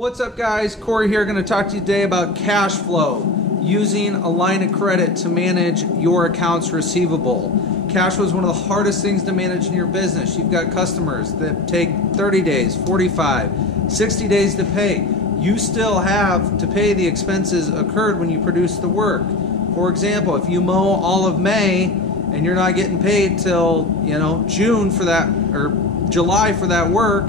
What's up, guys? Corey here, going to talk to you today about cash flow, using a line of credit to manage your accounts receivable. Cash flow is one of the hardest things to manage in your business. You've got customers that take 30 days, 45, 60 days to pay. You still have to pay the expenses incurred when you produce the work. For example, if you mow all of May and you're not getting paid till, June for that, or July for that work,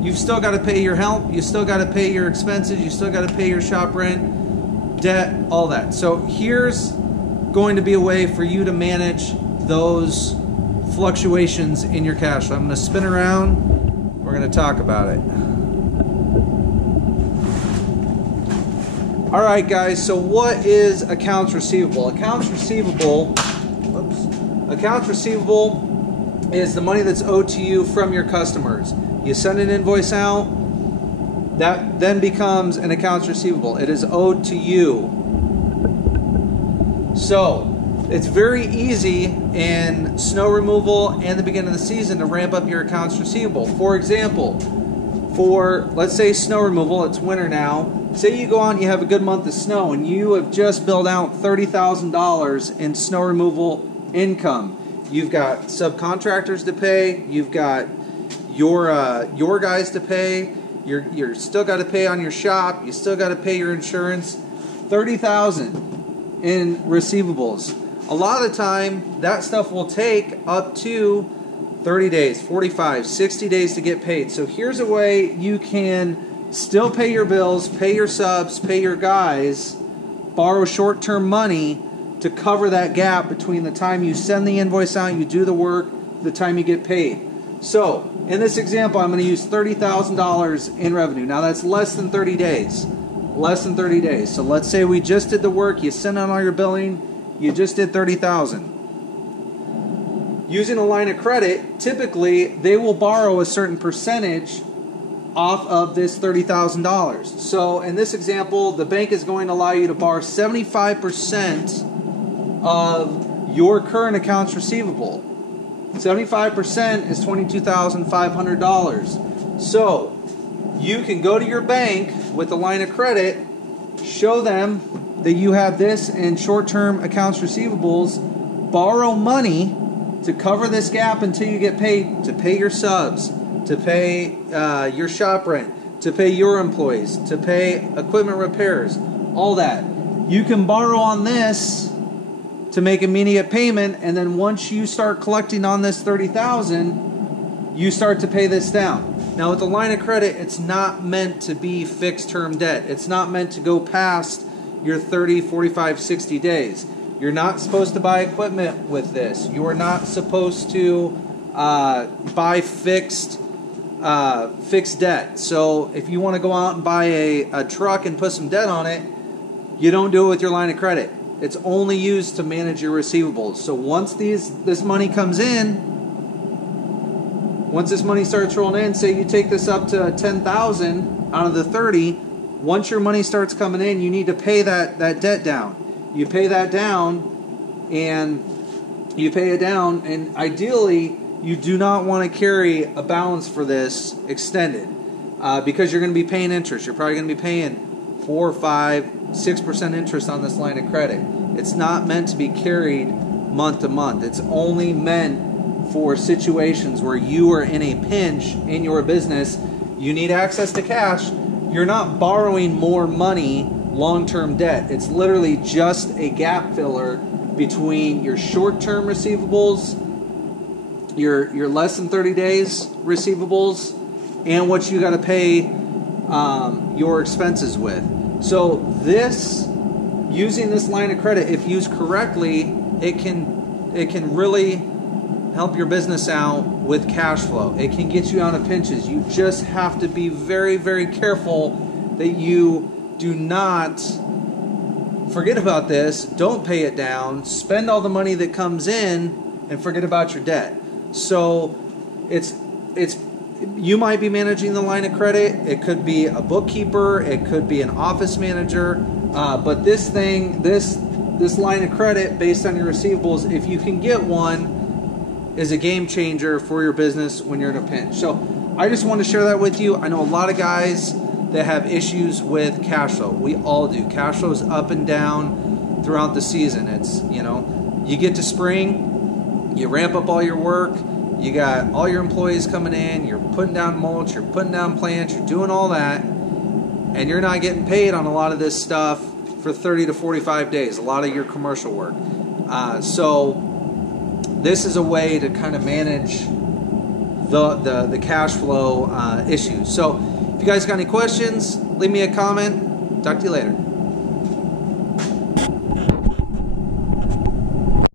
you've still got to pay your help, you still got to pay your expenses, you still got to pay your shop rent, debt, all that. So here's going to be a way for you to manage those fluctuations in your cash flow. I'm going to spin around, we're going to talk about it. Alright guys, so what is accounts receivable? Accounts receivable is the money that's owed to you from your customers. You send an invoice out, that then becomes an accounts receivable. It is owed to you. So it's very easy in snow removal and the beginning of the season to ramp up your accounts receivable. For example, for let's say snow removal, it's winter now. Say you go out and you have a good month of snow and you have just billed out $30,000 in snow removal income. You've got subcontractors to pay, you've got your guys to pay, you're still got to pay on your shop, you still got to pay your insurance. $30,000 in receivables. A lot of the time that stuff will take up to 30 days, 45, 60 days to get paid. So here's a way you can still pay your bills, pay your subs, pay your guys, borrow short-term money to cover that gap between the time you send the invoice out, you do the work, the time you get paid. So, in this example, I'm going to use $30,000 in revenue. Now, that's less than 30 days. Less than 30 days. So, let's say we just did the work, you sent out all your billing, you just did $30,000. Using a line of credit, typically, they will borrow a certain percentage off of this $30,000. So, in this example, the bank is going to allow you to borrow 75% of your current accounts receivable. 75% is $22,500. So you can go to your bank with a line of credit, show them that you have this in short-term accounts receivables, borrow money to cover this gap until you get paid, to pay your subs, to pay your shop rent, to pay your employees, to pay equipment repairs, all that. You can borrow on this to make immediate payment, and then once you start collecting on this $30,000, you start to pay this down. Now with the line of credit, it's not meant to be fixed term debt. It's not meant to go past your 30, 45, 60 days. You're not supposed to buy equipment with this. You are not supposed to buy fixed debt. So if you want to go out and buy a truck and put some debt on it, you don't do it with your line of credit. It's only used to manage your receivables. So once this money comes in, once this money starts rolling in, say you take this up to $10,000 out of the 30, once your money starts coming in, you need to pay that debt down. You pay that down, and ideally you do not want to carry a balance for this extended because you're going to be paying interest. You're probably going to be paying 4, 5, 6% interest on this line of credit. It's not meant to be carried month to month. It's only meant for situations where you are in a pinch in your business. You need access to cash. You're not borrowing more money, long-term debt. It's literally just a gap filler between your short-term receivables, your less than 30 days receivables, and what you got to pay your expenses with. So using this line of credit, if used correctly, it can really help your business out with cash flow. It can get you out of pinches. You just have to be very, very careful that you do not forget about this. Don't pay it down. Spend all the money that comes in and forget about your debt. So you might be managing the line of credit. It could be a bookkeeper. It could be an office manager. But this line of credit based on your receivables, if you can get one, is a game changer for your business when you're in a pinch. So I just wanted to share that with you. I know a lot of guys that have issues with cash flow. We all do. Cash flow is up and down throughout the season. It's, you know, you get to spring, you ramp up all your work, you got all your employees coming in, you're putting down mulch, you're putting down plants, you're doing all that, and you're not getting paid on a lot of this stuff for 30 to 45 days, a lot of your commercial work. So this is a way to kind of manage the cash flow issues. So if you guys got any questions, leave me a comment. Talk to you later.